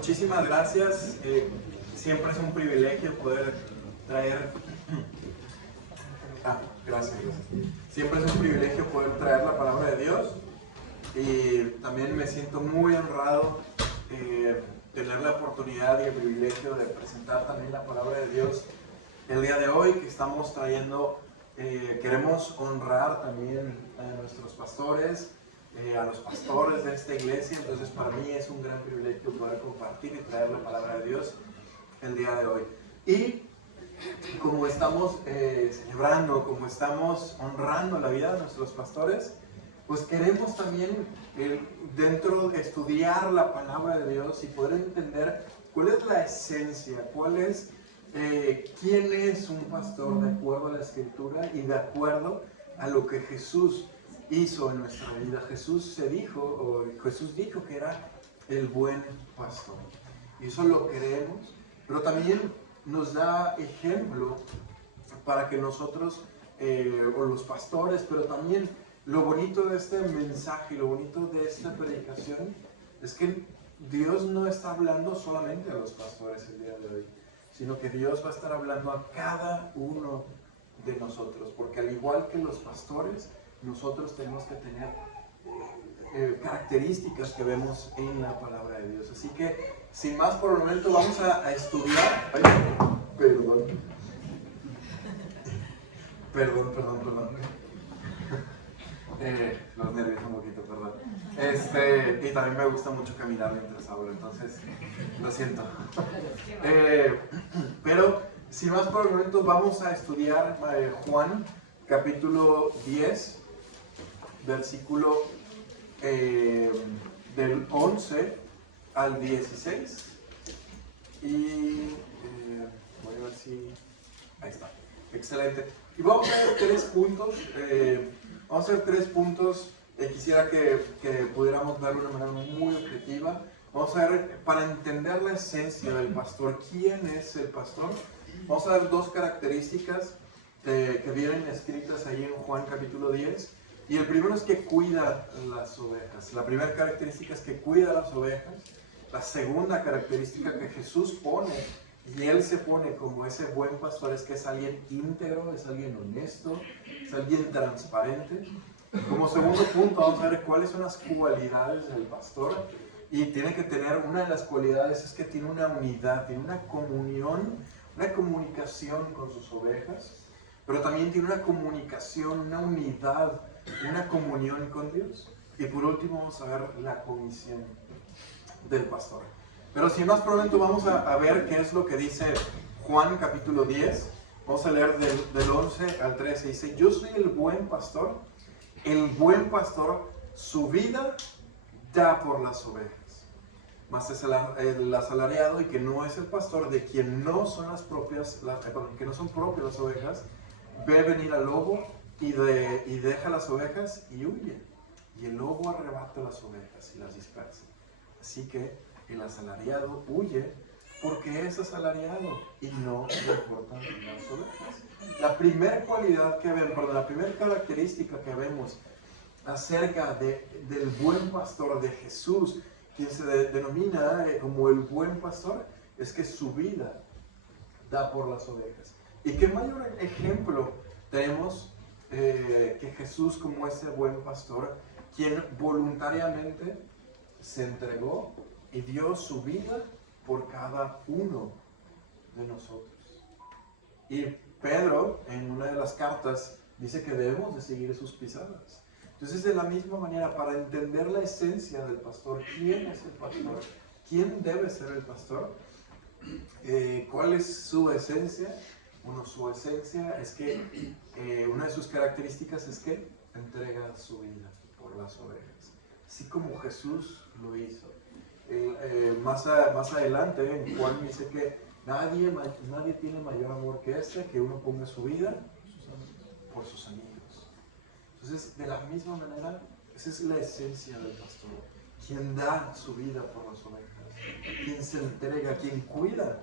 Muchísimas gracias. Siempre es un privilegio poder traer. Gracias. Siempre es un privilegio poder traer la palabra de Dios. Y también me siento muy honrado tener la oportunidad y el privilegio de presentar también la palabra de Dios el día de hoy, que estamos trayendo. Queremos honrar también a nuestros pastores, a los pastores de esta iglesia. Entonces para mí es un gran privilegio poder compartir y traer la palabra de Dios el día de hoy. Y como estamos celebrando, como estamos honrando la vida de nuestros pastores, pues queremos también dentro de estudiar la palabra de Dios y poder entender cuál es la esencia, quién es un pastor de acuerdo a la Escritura y de acuerdo a lo que Jesús hizo en nuestra vida. Jesús dijo que era el buen pastor. Y eso lo creemos, pero también nos da ejemplo para que nosotros, o los pastores, pero también lo bonito de este mensaje, lo bonito de esta predicación, es que Dios no está hablando solamente a los pastores el día de hoy, sino que Dios va a estar hablando a cada uno de nosotros, porque al igual que los pastores, nosotros tenemos que tener características que vemos en la palabra de Dios. Así que, sin más por el momento, vamos a estudiar. Ay, perdón. Los nervios un poquito, perdón. Y también me gusta mucho caminar mientras hablo, entonces lo siento. Pero sin más por el momento vamos a estudiar Juan capítulo 10, versículo del 11 al 16. Y voy a ver si... Ahí está. Excelente. Y vamos a ver tres puntos. Quisiera que pudiéramos verlo de una manera muy objetiva. Vamos a ver, para entender la esencia del pastor, quién es el pastor, vamos a ver dos características que vienen escritas ahí en Juan capítulo 10. Y el primero es que cuida las ovejas. La primera característica es que cuida las ovejas. La segunda característica que Jesús pone, y Él se pone como ese buen pastor, es que es alguien íntegro, es alguien honesto, es alguien transparente. Como segundo punto vamos a ver cuáles son las cualidades del pastor. Y tiene que tener, una de las cualidades es que tiene una unidad, tiene una comunión, una comunicación con sus ovejas, pero también tiene una comunicación, una unidad, una comunión con Dios. Y por último vamos a ver la comisión del pastor. Pero sin más pronto vamos a ver qué es lo que dice Juan capítulo 10. Vamos a leer del 11 al 13. Dice: yo soy el buen pastor su vida da por las ovejas. Mas es el asalariado, y que no es el pastor, de quien no son que no son propias las ovejas, ve venir al lobo y deja las ovejas y huye. Y el lobo arrebata las ovejas y las dispersa. Así que el asalariado huye porque es asalariado y no le importan las ovejas. La primera la primera característica que vemos acerca del buen pastor, de Jesús, quien se denomina como el buen pastor, es que su vida da por las ovejas. Y qué mayor ejemplo tenemos que Jesús como ese buen pastor, quien voluntariamente se entregó y dio su vida por cada uno de nosotros. Y Pedro, en una de las cartas, dice que debemos de seguir sus pisadas. Entonces, de la misma manera, para entender la esencia del pastor, ¿quién es el pastor? ¿Quién debe ser el pastor? ¿Cuál es su esencia? Bueno, su esencia es que una de sus características es que entrega su vida por las ovejas, así como Jesús lo hizo. Más adelante en Juan dice que nadie tiene mayor amor que que uno ponga su vida por sus amigos. Entonces, de la misma manera, esa es la esencia del pastor, quien da su vida por las ovejas, quien se entrega, quien cuida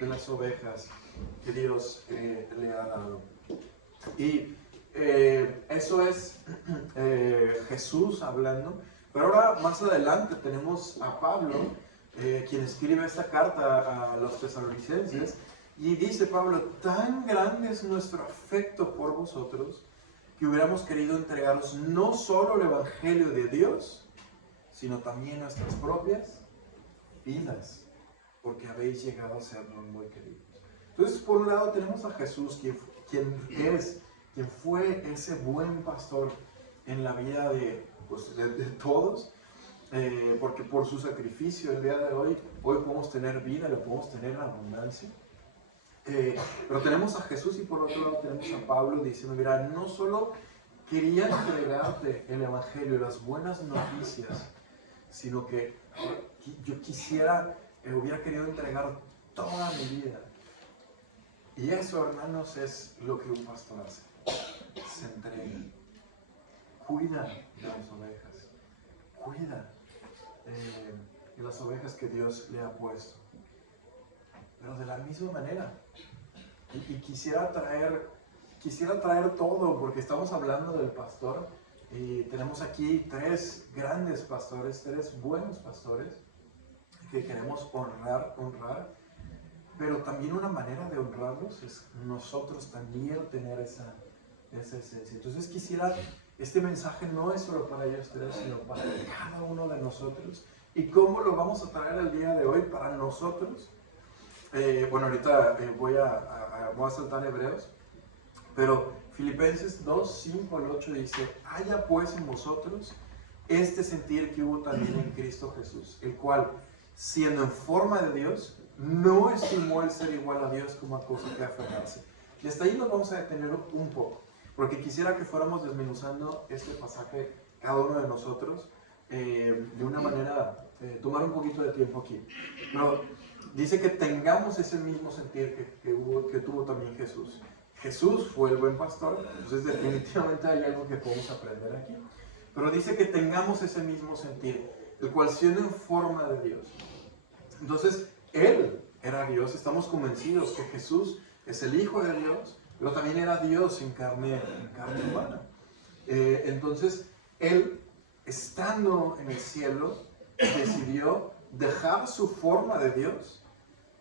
de las ovejas que Dios le ha dado. Y eso es Jesús hablando. Pero ahora, más adelante, tenemos a Pablo, quien escribe esta carta a los tesalonicenses, y dice Pablo: tan grande es nuestro afecto por vosotros, que hubiéramos querido entregaros no solo el Evangelio de Dios, sino también nuestras propias vidas, porque habéis llegado a sernos muy queridos. Entonces, por un lado tenemos a Jesús, quien fue ese buen pastor en la vida de todos, porque por su sacrificio el día de hoy podemos tener vida, lo podemos tener en abundancia. Pero tenemos a Jesús, y por otro lado tenemos a Pablo diciendo: mira, no solo quería entregarte el Evangelio, las buenas noticias, sino que yo hubiera querido entregar toda mi vida. Y eso, hermanos, es lo que un pastor hace: se entrega, cuida de las ovejas, cuida de las ovejas que Dios le ha puesto. Pero de la misma manera, y quisiera traer todo, porque estamos hablando del pastor, y tenemos aquí 3 grandes pastores, 3 buenos pastores que queremos honrar, pero también una manera de honrarlos es nosotros también tener esa esencia. Entonces este mensaje no es solo para ellos 3, sino para cada uno de nosotros. ¿Y cómo lo vamos a traer el día de hoy para nosotros? Bueno, ahorita voy a saltar Hebreos, pero Filipenses 2, 5 al 8 dice: haya pues en vosotros este sentir que hubo también en Cristo Jesús, el cual, siendo en forma de Dios, no estimó el ser igual a Dios como a cosa que aferrarse. Y hasta ahí nos vamos a detener un poco, porque quisiera que fuéramos desmenuzando este pasaje cada uno de nosotros de una manera, tomar un poquito de tiempo aquí. Pero dice que tengamos ese mismo sentir que tuvo también Jesús. Jesús fue el buen pastor, entonces definitivamente hay algo que podemos aprender aquí. Pero dice que tengamos ese mismo sentir, el cual siendo en forma de Dios. Entonces, Él era Dios, estamos convencidos que Jesús es el Hijo de Dios, pero también era Dios en carne humana. Entonces, Él, estando en el cielo, decidió dejar su forma de Dios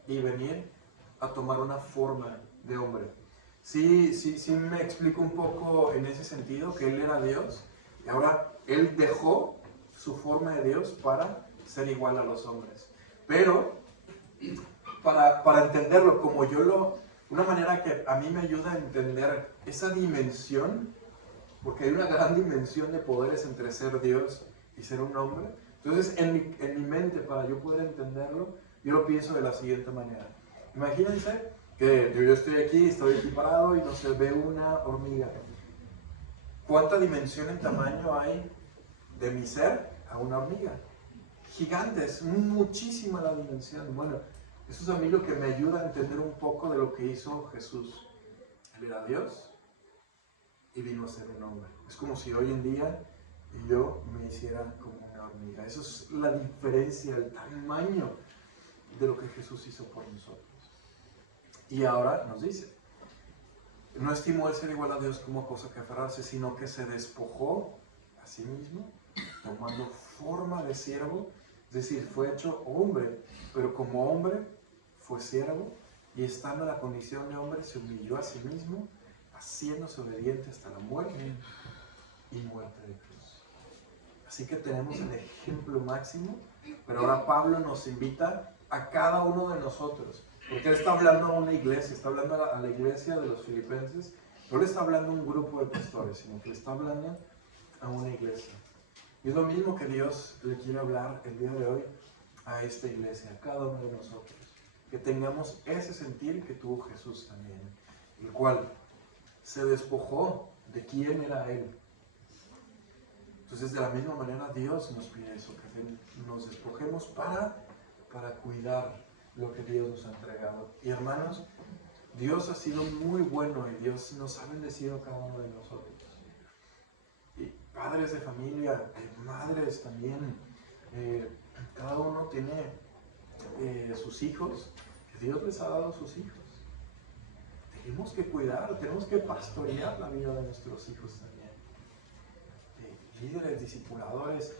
y venir a tomar una forma de hombre. Sí me explico un poco en ese sentido, que Él era Dios, y ahora Él dejó su forma de Dios para ser igual a los hombres. Pero, para entenderlo, una manera que a mí me ayuda a entender esa dimensión, porque hay una gran dimensión de poderes entre ser Dios y ser un hombre. Entonces, en mi mente, para yo poder entenderlo, yo lo pienso de la siguiente manera. Imagínense que yo estoy aquí parado, y no se ve una hormiga. ¿Cuánta dimensión en tamaño hay de mi ser a una hormiga? Gigante, es muchísima la dimensión. Bueno, eso es a mí lo que me ayuda a entender un poco de lo que hizo Jesús. Él era Dios y vino a ser un hombre. Es como si hoy en día yo me hiciera como una hormiga. Eso es la diferencia, el tamaño de lo que Jesús hizo por nosotros. Y ahora nos dice: no estimó el ser igual a Dios como cosa que aferrarse, sino que se despojó a sí mismo, tomando forma de siervo. Es decir, fue hecho hombre, pero como hombre fue siervo, y estando en la condición de hombre se humilló a sí mismo, haciéndose obediente hasta la muerte y muerte de cruz. Así que tenemos el ejemplo máximo, pero ahora Pablo nos invita a cada uno de nosotros, porque él está hablando a una iglesia, está hablando a la iglesia de los filipenses. No le está hablando a un grupo de pastores, sino que le está hablando a una iglesia. Y es lo mismo que Dios le quiere hablar el día de hoy a esta iglesia, a cada uno de nosotros. Que tengamos ese sentir que tuvo Jesús también, el cual se despojó de quién era Él. Entonces, de la misma manera, Dios nos pide eso, que nos despojemos para cuidar lo que Dios nos ha entregado. Y hermanos, Dios ha sido muy bueno, y Dios nos ha bendecido a cada uno de nosotros. Y padres de familia, madres también, cada uno tiene sus hijos, que Dios les ha dado sus hijos. Tenemos que cuidar, tenemos que pastorear la vida de nuestros hijos también. Líderes, discipuladores,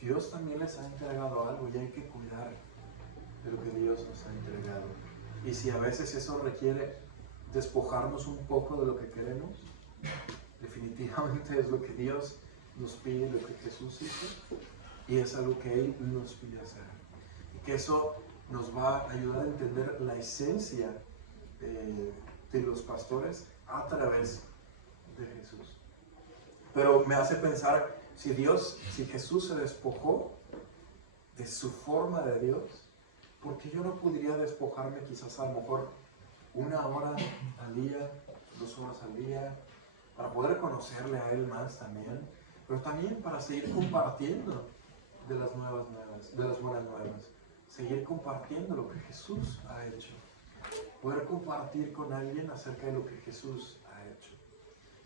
Dios también les ha entregado algo y hay que cuidar de lo que Dios nos ha entregado. Y si a veces eso requiere despojarnos un poco de lo que queremos, definitivamente es lo que Dios nos pide, lo que Jesús hizo, y es algo que Él nos pide hacer. Y que eso nos va a ayudar a entender la esencia de los pastores a través de Jesús. Pero me hace pensar, si Jesús se despojó de su forma de Dios, ¿por qué yo no podría despojarme quizás a lo mejor 1 hora al día, 2 horas al día, para poder conocerle a Él más también, pero también para seguir compartiendo de las buenas nuevas, seguir compartiendo lo que Jesús ha hecho, poder compartir con alguien acerca de lo que Jesús ha hecho.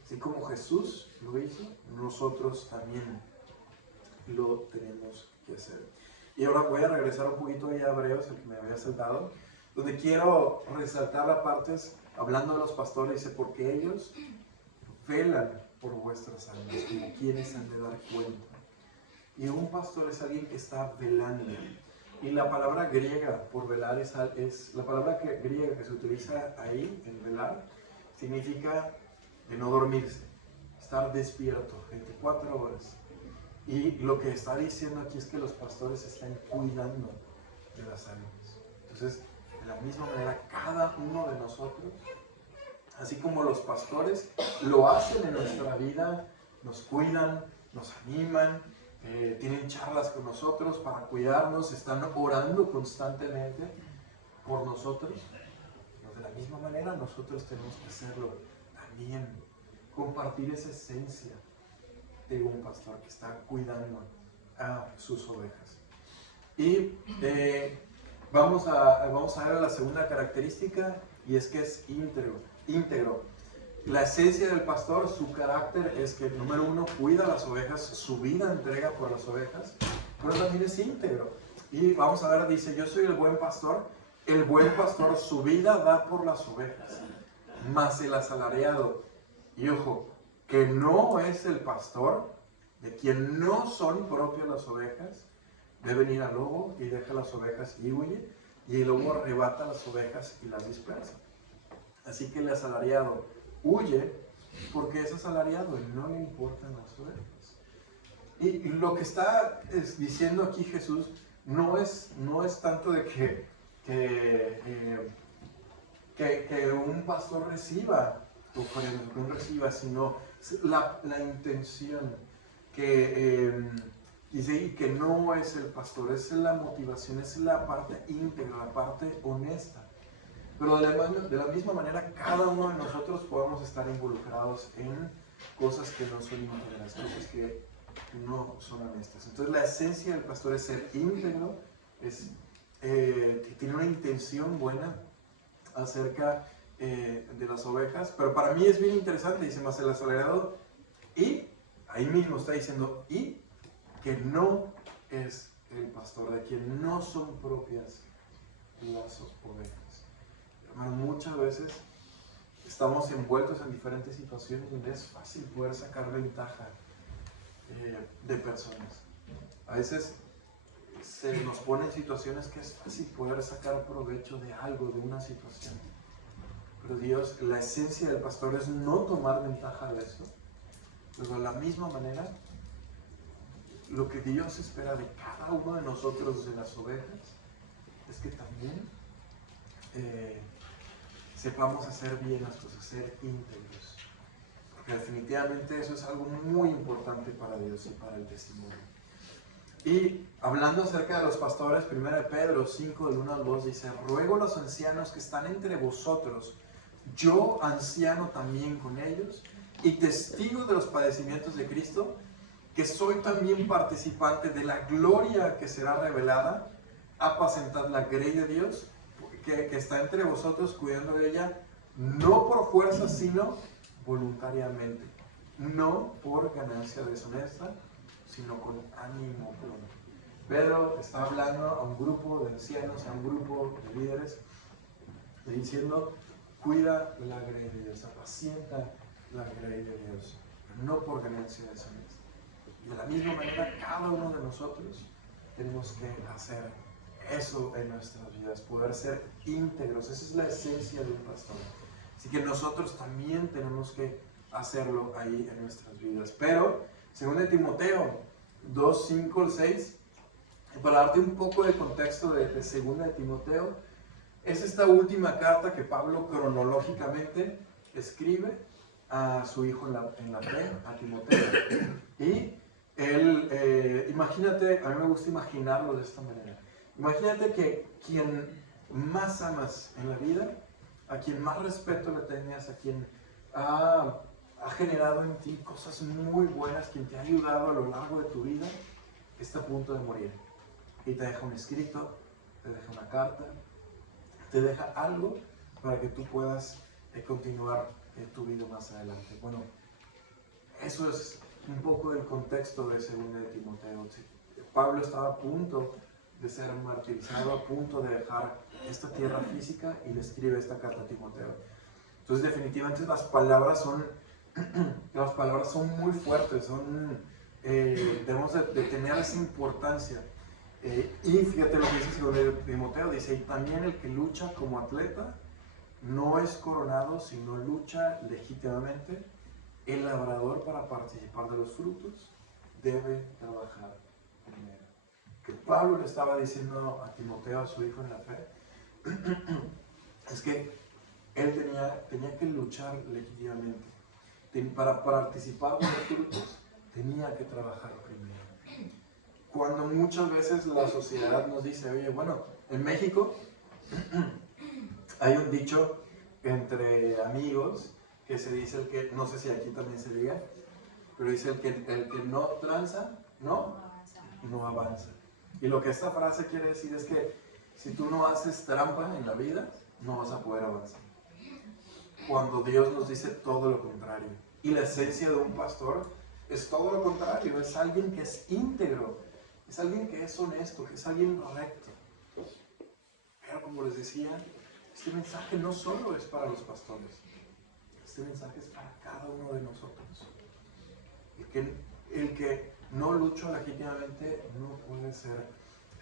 Así como Jesús lo hizo, nosotros también lo tenemos que hacer. Y ahora voy a regresar un poquito ahí a Hebreos, el que me había saltado, donde quiero resaltar la parte, hablando de los pastores, dice, porque ellos velan por vuestras almas, como quienes han de dar cuenta. Y un pastor es alguien que está velando. Y la palabra griega por velar es la palabra griega que se utiliza ahí, en velar, significa de no dormirse, estar despierto 24 horas. Y lo que está diciendo aquí es que los pastores están cuidando de las almas. Entonces, de la misma manera, cada uno de nosotros, así como los pastores lo hacen en nuestra vida, nos cuidan, nos animan, tienen charlas con nosotros para cuidarnos, están orando constantemente por nosotros. Pero de la misma manera nosotros tenemos que hacerlo también, compartir esa esencia de un pastor que está cuidando a sus ovejas. Y vamos a ver la segunda característica, y es que es íntegro. La esencia del pastor, su carácter es que, número 1, cuida las ovejas, su vida entrega por las ovejas, pero también es íntegro. Y vamos a ver, dice, yo soy el buen pastor su vida da por las ovejas, mas el asalariado, y ojo, que no es el pastor, de quien no son propias las ovejas, debe venir al lobo y deja las ovejas y huye, y el lobo arrebata las ovejas y las dispersa. Así que el asalariado huye porque es asalariado y no le importan las ovejas. Y lo que está diciendo aquí Jesús no es tanto de que un pastor reciba ofrendas, que no reciba, sino la intención que dice, y que no es el pastor, es la motivación, es la parte íntegra, la parte honesta. Pero de la misma manera, cada uno de nosotros podemos estar involucrados en cosas que no son íntegras, cosas que no son honestas. Entonces la esencia del pastor es ser íntegro, que tiene una intención buena acerca de las ovejas. Pero para mí es bien interesante, dice más el asalariado, y ahí mismo está diciendo, y que no es el pastor, de quien no son propias las ovejas. Hermanos, muchas veces estamos envueltos en diferentes situaciones donde es fácil poder sacar ventaja de personas. A veces se nos pone en situaciones que es fácil poder sacar provecho de algo, de una situación. Pero Dios, la esencia del pastor es no tomar ventaja de eso. Pero de la misma manera, lo que Dios espera de cada uno de nosotros, de las ovejas, es que también sepamos hacer bien las cosas, ser íntegros. Porque definitivamente eso es algo muy importante para Dios y para el testimonio. Y hablando acerca de los pastores, 1 Pedro 5, del 1 al 2, dice, ruego a los ancianos que están entre vosotros, yo anciano también con ellos, y testigo de los padecimientos de Cristo, que soy también participante de la gloria que será revelada, apacentad la grey de Dios, que está entre vosotros, cuidando de ella, no por fuerza, sino voluntariamente, no por ganancia deshonesta, sino con ánimo pronto. Pedro está hablando a un grupo de ancianos, a un grupo de líderes, diciendo, cuida la grey de Dios, apacienta la grey de Dios, no por ganancia deshonesta. Y de la misma manera, cada uno de nosotros tenemos que hacer eso en nuestras vidas, poder ser íntegros. Esa es la esencia de un pastor. Así que nosotros también tenemos que hacerlo ahí en nuestras vidas. Pero, según de Timoteo 2, 5 al 6, para darte un poco de contexto de 2 de Timoteo, es esta última carta que Pablo cronológicamente escribe a su hijo en la fe, a Timoteo. Y él, imagínate, a mí me gusta imaginarlo de esta manera. Imagínate que quien más amas en la vida, a quien más respeto le tengas, a quien ha generado en ti cosas muy buenas, quien te ha ayudado a lo largo de tu vida, está a punto de morir. Y te deja un escrito, te deja una carta, te deja algo para que tú puedas continuar tu vida más adelante. Bueno, eso es un poco del contexto de 2 de Timoteo. Pablo estaba a punto de ser martirizado, a punto de dejar esta tierra física y le escribe esta carta a Timoteo. Entonces definitivamente las palabras son muy fuertes, debemos de tener esa importancia. Y fíjate lo que dice 2 de Timoteo, dice, y también el que lucha como atleta no es coronado, sino lucha legítimamente. El labrador, para participar de los frutos, debe trabajar primero. Que Pablo le estaba diciendo a Timoteo, a su hijo en la fe, es que él tenía que luchar legítimamente. Para participar de los frutos, tenía que trabajar primero. Cuando muchas veces la sociedad nos dice, oye, bueno, en México hay un dicho entre amigos que se dice el que, no sé si aquí también se diga, pero dice el que no tranza, no avanza. Y lo que esta frase quiere decir es que si tú no haces trampa en la vida, no vas a poder avanzar. Cuando Dios nos dice todo lo contrario. Y la esencia de un pastor es todo lo contrario, es alguien que es íntegro, es alguien que es honesto, que es alguien recto. Pero como les decía, este mensaje no solo es para los pastores, este mensaje es para cada uno de nosotros. El que no lucha legítimamente no puede ser,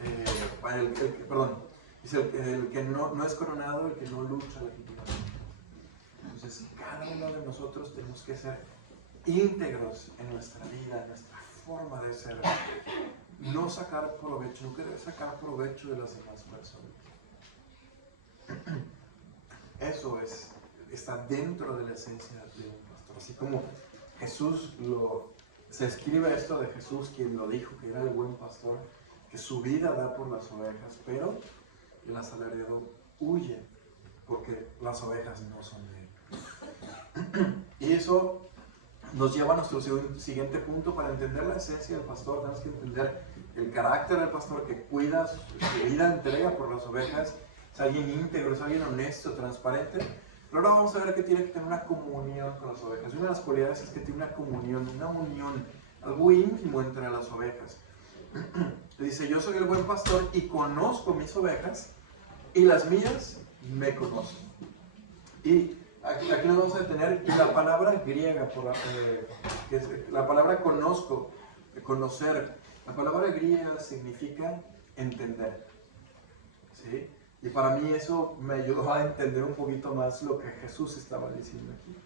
el que no es coronado, el que no lucha legítimamente. Entonces, cada uno de nosotros tenemos que ser íntegros en nuestra vida, en nuestra forma de ser. No sacar provecho, no querer sacar provecho de las demás personas. Eso está dentro de la esencia de un pastor. Así como Jesús se escribe esto de Jesús, quien lo dijo, que era el buen pastor, que su vida da por las ovejas, pero el asalariado huye porque las ovejas no son de él. Y eso nos lleva a nuestro siguiente punto. Para entender la esencia del pastor, tenemos que entender el carácter del pastor que cuida su vida, entrega por las ovejas. Es alguien íntegro, es alguien honesto, transparente. Pero ahora vamos a ver que tiene que tener una comunión con las ovejas. Y una de las cualidades es que tiene una comunión, algo íntimo entre las ovejas. Dice, yo soy el buen pastor y conozco mis ovejas y las mías me conocen. Y aquí nos vamos a detener. Y la palabra griega, que es la palabra conozco, conocer, la palabra griega significa entender. ¿Sí? Y para mí eso me ayudó a entender un poquito más lo que Jesús estaba diciendo aquí.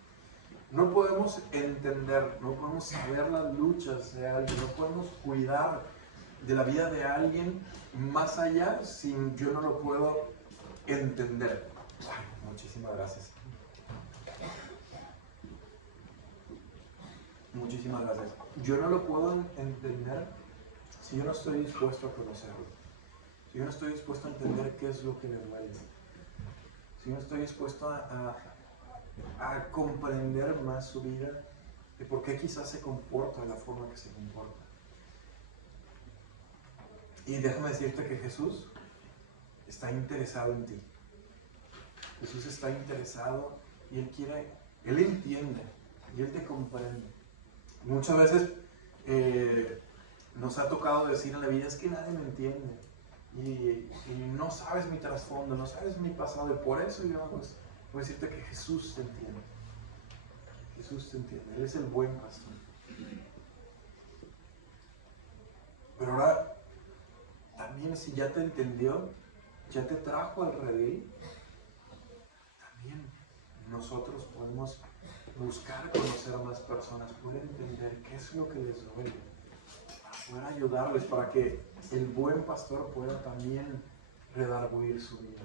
No podemos entender, no podemos saber las luchas de alguien, no podemos cuidar de la vida de alguien más allá si yo no lo puedo entender. Ay, muchísimas gracias. Muchísimas gracias. Yo no lo puedo entender si yo no estoy dispuesto a conocerlo. Si yo no estoy dispuesto a entender qué es lo que le duele. Si yo no estoy dispuesto a comprender más su vida y por qué quizás se comporta de la forma que se comporta. Y déjame decirte que Jesús está interesado en ti. Jesús está interesado y Él entiende y Él te comprende. Muchas veces nos ha tocado decir en la vida, es que nadie me entiende y no sabes mi trasfondo, no sabes mi pasado, y por eso yo pues, voy a decirte que Jesús te entiende. Jesús te entiende, Él es el buen pastor. Pero ahora, también si ya te entendió, ya te trajo al redil, también nosotros podemos buscar conocer a más personas, poder entender qué es lo que les duele, para poder ayudarles, para que el buen pastor pueda también redarguir su vida.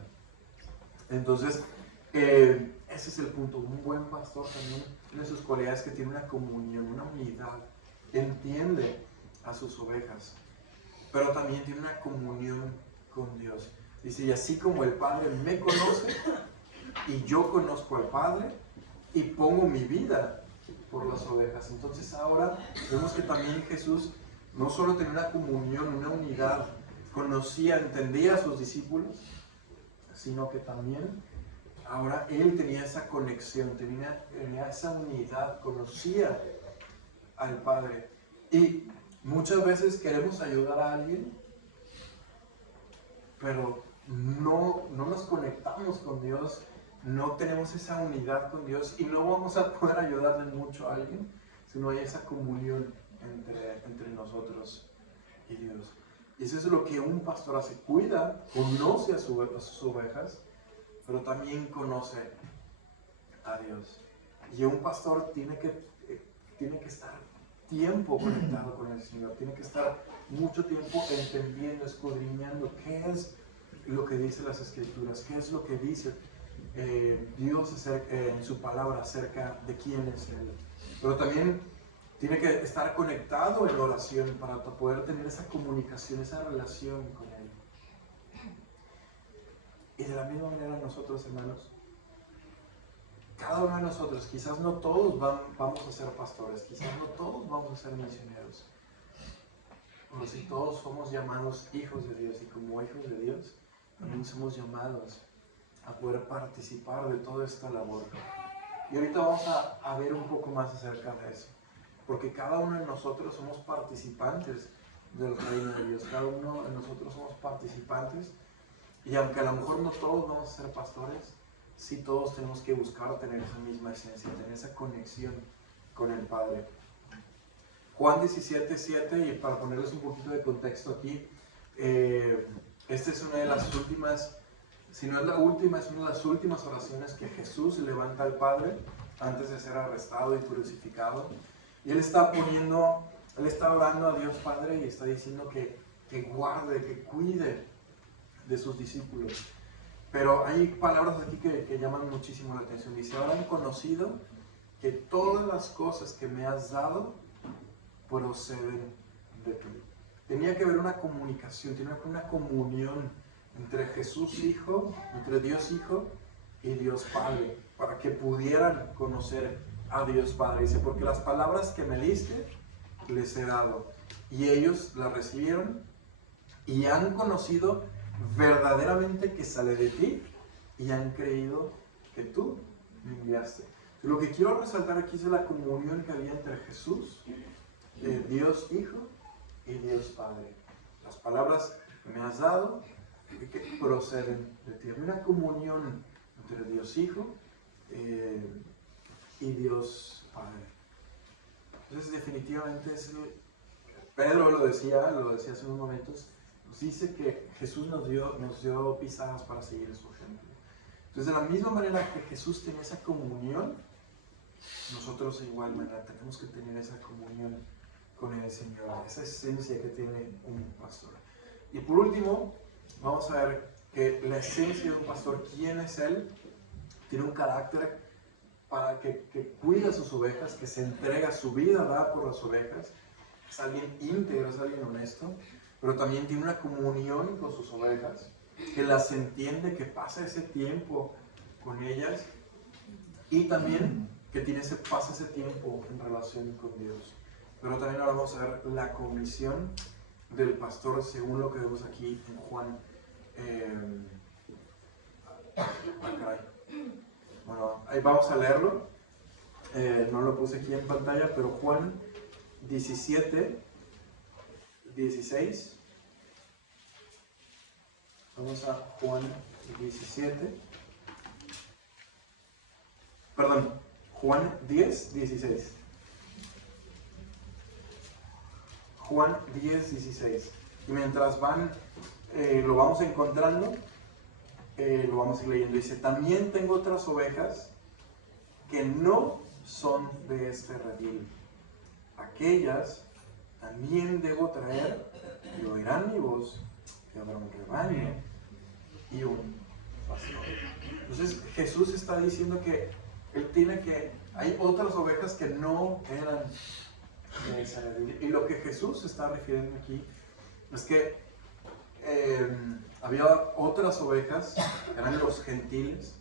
Entonces, ese es el punto. Un buen pastor también tiene sus cualidades, que tiene una comunión, una unidad, entiende a sus ovejas, pero también tiene una comunión con Dios. Dice, y así como el Padre me conoce y yo conozco al Padre y pongo mi vida por las ovejas. Entonces ahora vemos que también Jesús no solo tenía una comunión, una unidad, conocía, entendía a sus discípulos, sino que también ahora Él tenía esa conexión, tenía esa unidad, conocía al Padre. Y muchas veces queremos ayudar a alguien, pero no nos conectamos con Dios, no tenemos esa unidad con Dios y no vamos a poder ayudarle mucho a alguien si no hay esa comunión entre nosotros y Dios. Y eso es lo que un pastor hace, cuida, conoce a sus ovejas, pero también conoce a Dios. Y un pastor tiene que estar tiempo conectado con el Señor, tiene que estar mucho tiempo entendiendo, escudriñando qué es lo que dice las Escrituras, qué es lo que dice Dios en su palabra acerca de quién es Él. Pero también tiene que estar conectado en oración para poder tener esa comunicación, esa relación con Él. Y de la misma manera nosotros, hermanos, cada uno de nosotros, quizás no todos vamos a ser pastores, quizás no todos vamos a ser misioneros, pero si todos somos llamados hijos de Dios, y como hijos de Dios también somos llamados a poder participar de toda esta labor. Y ahorita vamos a ver un poco más acerca de eso, porque cada uno de nosotros somos participantes del reino de Dios, cada uno de nosotros somos participantes, y aunque a lo mejor no todos vamos a ser pastores, sí todos tenemos que buscar tener esa misma esencia, tener esa conexión con el Padre. Juan 17:7, y para ponerles un poquito de contexto aquí, esta es una de las últimas, si no es la última, es una de las últimas oraciones que Jesús levanta al Padre antes de ser arrestado y crucificado. Y Él está orando a Dios Padre y está diciendo que guarde, que cuide de sus discípulos. Pero hay palabras aquí que llaman muchísimo la atención. Dice, ahora han conocido que todas las cosas que me has dado proceden de ti. Tenía que haber una comunicación, tenía que haber una comunión entre Jesús Hijo, entre Dios Hijo y Dios Padre, para que pudieran conocer a Dios Padre. Dice, porque las palabras que me diste les he dado, y ellos las recibieron y han conocido verdaderamente que sale de ti, y han creído que tú me enviaste. Lo que quiero resaltar aquí es la comunión que había entre Jesús, Dios Hijo y Dios Padre. Las palabras que me has dado que proceden de ti. Hay una comunión entre Dios Hijo y Dios Padre. Entonces definitivamente Pedro lo decía hace unos momentos, nos dice que Jesús nos dio pisadas para seguir su ejemplo. Entonces, de la misma manera que Jesús tenía esa comunión, nosotros de igual manera tenemos que tener esa comunión con el Señor, esa esencia que tiene un pastor. Y por último, vamos a ver que la esencia de un pastor, ¿quién es él? Tiene un carácter para que cuida a sus ovejas, que se entrega su vida, da por las ovejas. Es alguien íntegro, es alguien honesto, pero también tiene una comunión con sus ovejas, que las entiende, que pasa ese tiempo con ellas, y también que pasa ese tiempo en relación con Dios. Pero también ahora vamos a ver la comisión del pastor según lo que vemos aquí en Juan. Bueno, ahí vamos a leerlo. No lo puse aquí en pantalla, pero Juan 17:16. Vamos a Juan 17. Perdón, Juan 10:16. Juan 10, 16. Y mientras lo vamos encontrando, lo vamos a ir leyendo. Dice, también tengo otras ovejas que no son de este redil. Aquellas también debo traer y oirán mi voz, y habrá un rebaño y un pastor. Entonces Jesús está diciendo que hay otras ovejas que no eran de ese redil. Y lo que Jesús está refiriendo aquí es que había otras ovejas, que eran los gentiles,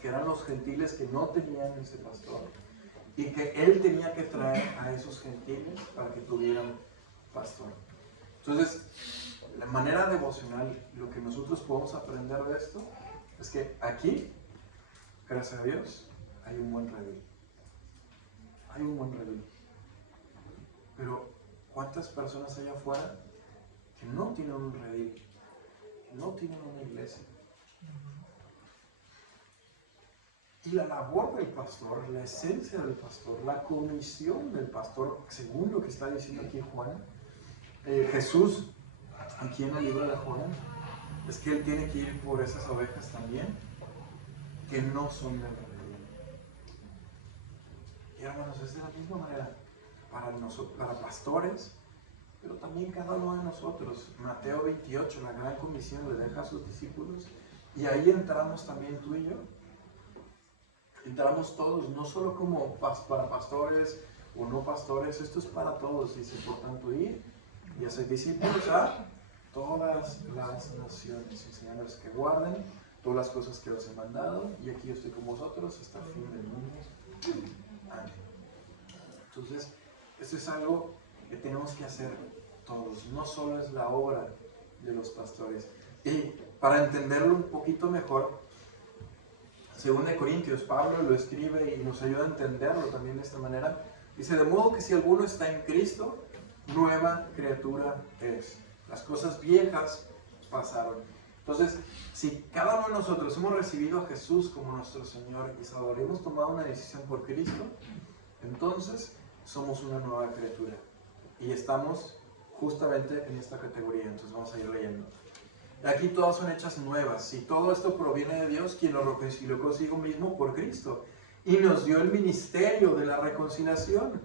que no tenían ese pastor, y que él tenía que traer a esos gentiles para que tuvieran pastor. Entonces, la manera devocional, lo que nosotros podemos aprender de esto, es que aquí, gracias a Dios, hay un buen redil. Hay un buen redil. Pero, ¿cuántas personas hay afuera que no tienen un redil, que no tienen una iglesia? Y la labor del pastor, la esencia del pastor, la comisión del pastor, según lo que está diciendo aquí Juan, Jesús, aquí en el libro de Juan, es que él tiene que ir por esas ovejas también, que no son del redil. Y hermanos, es de la misma manera para pastores, pero también cada uno de nosotros. Mateo 28, la gran comisión, le deja a sus discípulos, y ahí entramos también tú y yo. Entramos todos, no solo como para pastores o no pastores, esto es para todos. Dice, por tanto, ir y hacer discípulos a todas las naciones, enseñándoles que guarden todas las cosas que os he mandado, y aquí yo estoy con vosotros hasta el fin del mundo. Amén. Entonces, esto es algo que tenemos que hacer todos, no solo es la obra de los pastores. Y para entenderlo un poquito mejor, según de Corintios, Pablo lo escribe y nos ayuda a entenderlo también de esta manera. Dice, de modo que si alguno está en Cristo, nueva criatura es. Las cosas viejas pasaron. Entonces, si cada uno de nosotros hemos recibido a Jesús como nuestro Señor y Salvador, y hemos tomado una decisión por Cristo, entonces somos una nueva criatura. Y estamos justamente en esta categoría. Entonces vamos a ir leyendo. Aquí todas son hechas nuevas, y todo esto proviene de Dios, quien lo reconcilió consigo mismo por Cristo, y nos dio el ministerio de la reconciliación,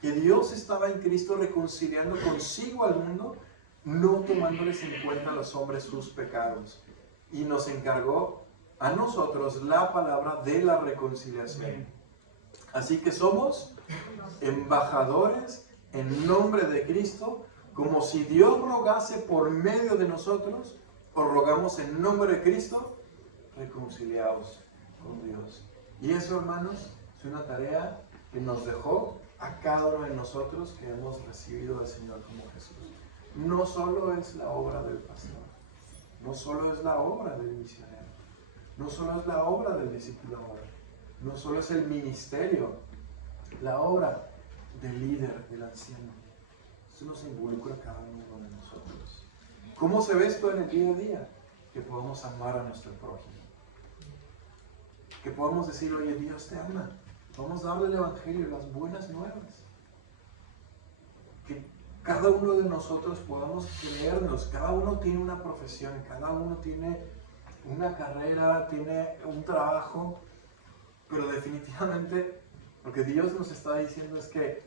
que Dios estaba en Cristo reconciliando consigo al mundo, no tomándoles en cuenta a los hombres sus pecados, y nos encargó a nosotros la palabra de la reconciliación. Así que somos embajadores en nombre de Cristo, como si Dios rogase por medio de nosotros. Os rogamos en nombre de Cristo, reconciliados con Dios. Y eso, hermanos, es una tarea que nos dejó a cada uno de nosotros que hemos recibido al Señor como Jesús. No solo es la obra del pastor, no solo es la obra del misionero, no solo es la obra del discipulador, no solo es el ministerio, la obra del líder, del anciano. Eso nos involucra a cada uno de nosotros. ¿Cómo se ve esto en el día a día? Que podamos amar a nuestro prójimo. Que podamos decir, oye, Dios te ama. Vamos a darle el Evangelio, las buenas nuevas. Que cada uno de nosotros podamos creernos. Cada uno tiene una profesión, cada uno tiene una carrera, tiene un trabajo. Pero definitivamente lo que Dios nos está diciendo es que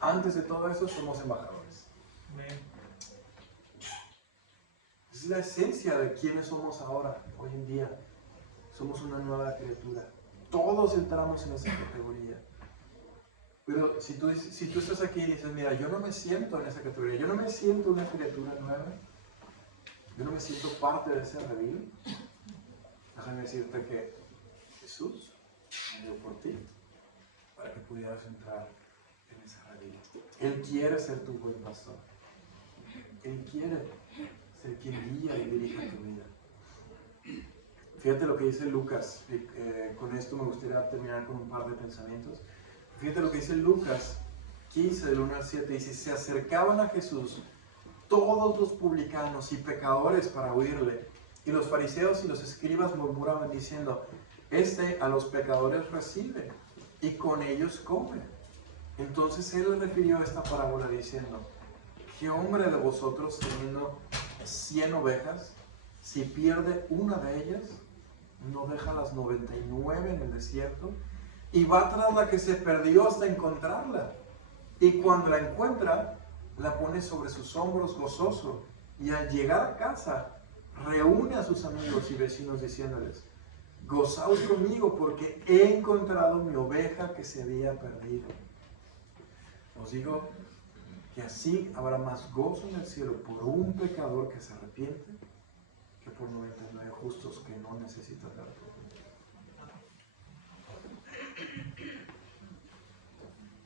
antes de todo eso somos embajadores. Amén. Es la esencia de quiénes somos ahora, hoy en día. Somos una nueva criatura. Todos entramos en esa categoría. Pero si tú estás aquí y dices, mira, yo no me siento en esa categoría, yo no me siento una criatura nueva, yo no me siento parte de ese redil, déjame decirte que Jesús murió por ti, para que pudieras entrar en ese redil. Él quiere ser tu buen pastor. Él quiere ser quien guía y dirija tu vida. Fíjate lo que dice Lucas, con esto me gustaría terminar con un par de pensamientos. Fíjate lo que dice Lucas 15, del 1 al 7, dice, se acercaban a Jesús todos los publicanos y pecadores para oírle, y los fariseos y los escribas murmuraban diciendo, este a los pecadores recibe, y con ellos come. Entonces él le refirió esta parábola diciendo: ¿qué hombre de vosotros, teniendo 100 ovejas, si pierde una de ellas, no deja las 99 en el desierto y va tras la que se perdió hasta encontrarla? Y cuando la encuentra, la pone sobre sus hombros gozoso, y al llegar a casa reúne a sus amigos y vecinos diciéndoles: gozaos conmigo porque he encontrado mi oveja que se había perdido. Os digo que así habrá más gozo en el cielo por un pecador que se arrepiente que por 99 justos que no necesitan de arrepentir.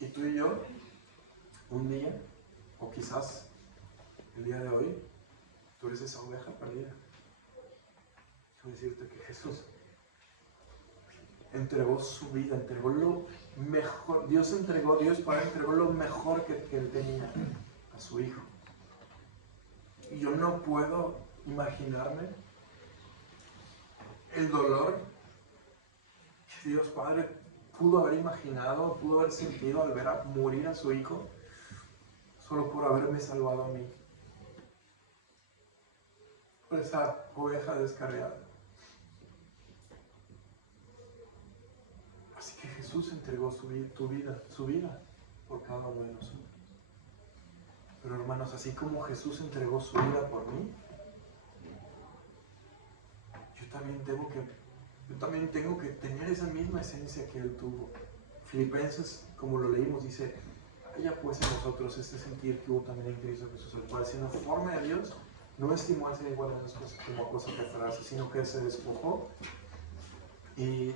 Y tú y yo, un día, o quizás el día de hoy, tú eres esa oveja perdida. Quiero decirte que Jesús entregó su vida, entregó lo mejor. Dios Padre entregó lo mejor que Él tenía a su Hijo. Y yo no puedo imaginarme el dolor que Dios Padre pudo haber imaginado, pudo haber sentido al ver a morir a su Hijo solo por haberme salvado a mí, por esa oveja descarriada. Así que Jesús entregó su vida por cada uno de nosotros. Pero hermanos, así como Jesús entregó su vida por mí, yo también tengo que tener esa misma esencia que Él tuvo. Filipenses, como lo leímos, dice: haya pues en nosotros este sentir que hubo también en Cristo Jesús, el cual, siendo forma de Dios, no estimó al ser igual a las cosas como cosa que aferrarse, sino que se despojó y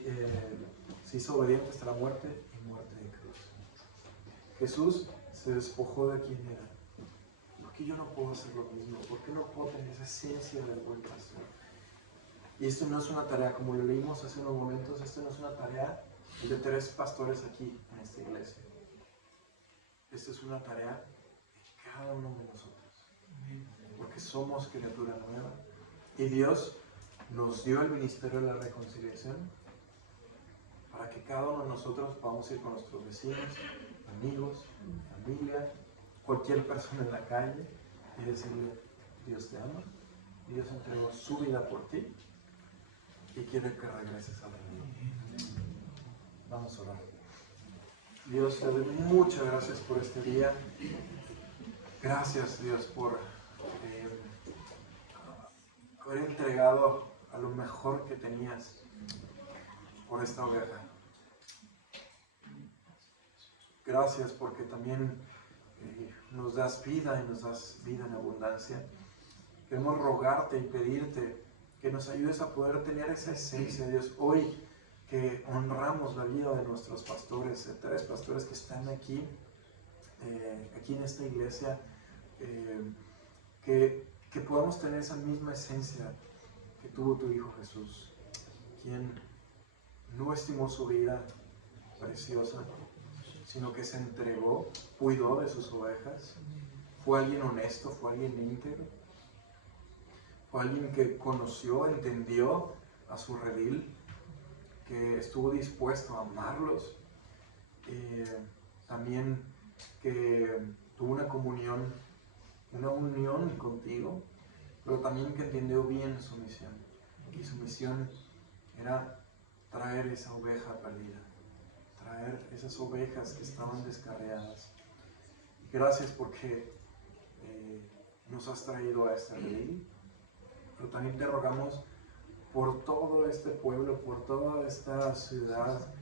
se hizo obediente hasta la muerte y muerte de cruz. Jesús se despojó de quien era. ¿Por qué yo no puedo hacer lo mismo? ¿Por qué no puedo tener esa esencia del buen pastor? Y esto no es una tarea, como lo leímos hace unos momentos, esto no es una tarea de 3 pastores aquí en esta iglesia. Esto es una tarea de cada uno de nosotros, porque somos criatura nueva y Dios nos dio el ministerio de la reconciliación para que cada uno de nosotros podamos ir con nuestros vecinos, amigos, familia, cualquier persona en la calle y decirle: Dios te ama, Dios entregó su vida por ti y quiere que regreses a Él. Vamos a orar. Dios, te doy muchas gracias por este día. Gracias, Dios, por haber entregado a lo mejor que tenías por esta oveja. Gracias porque también nos das vida y nos das vida en abundancia. Queremos rogarte y pedirte que nos ayudes a poder tener esa esencia, Dios. Hoy que honramos la vida de nuestros pastores, 3 pastores que están aquí en esta iglesia, que podamos tener esa misma esencia que tuvo tu Hijo Jesús, quien no estimó su vida preciosa, sino que se entregó, cuidó de sus ovejas, fue alguien honesto, fue alguien íntegro, fue alguien que conoció, entendió a su redil, que estuvo dispuesto a amarlos, también que tuvo una comunión, una unión contigo, pero también que entendió bien su misión. Y su misión era traer esa oveja perdida, traer esas ovejas que estaban descarriadas. Gracias porque nos has traído a este redil, pero también te rogamos por todo este pueblo, por toda esta ciudad,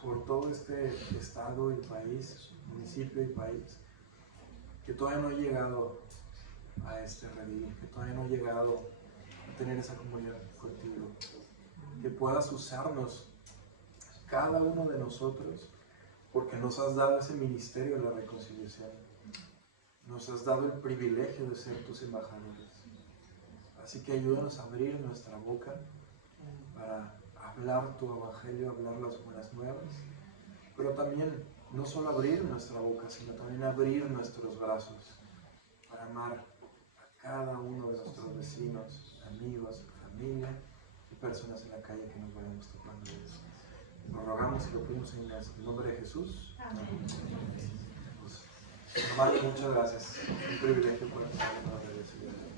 por todo este estado y país, municipio y país, que todavía no ha llegado a este redil, que todavía no ha llegado a tener esa comunión contigo. Que puedas usarnos, cada uno de nosotros, porque nos has dado ese ministerio de la reconciliación. Nos has dado el privilegio de ser tus embajadores. Así que ayúdanos a abrir nuestra boca para hablar tu evangelio, hablar las buenas nuevas, pero también no solo abrir nuestra boca, sino también abrir nuestros brazos para amar a cada uno de nuestros vecinos, amigos, familia y personas en la calle que nos vayamos topando. Lo rogamos y lo pedimos en el nombre de Jesús. Amén. Pues, Amado, muchas gracias. Un privilegio poder estar en la Dios.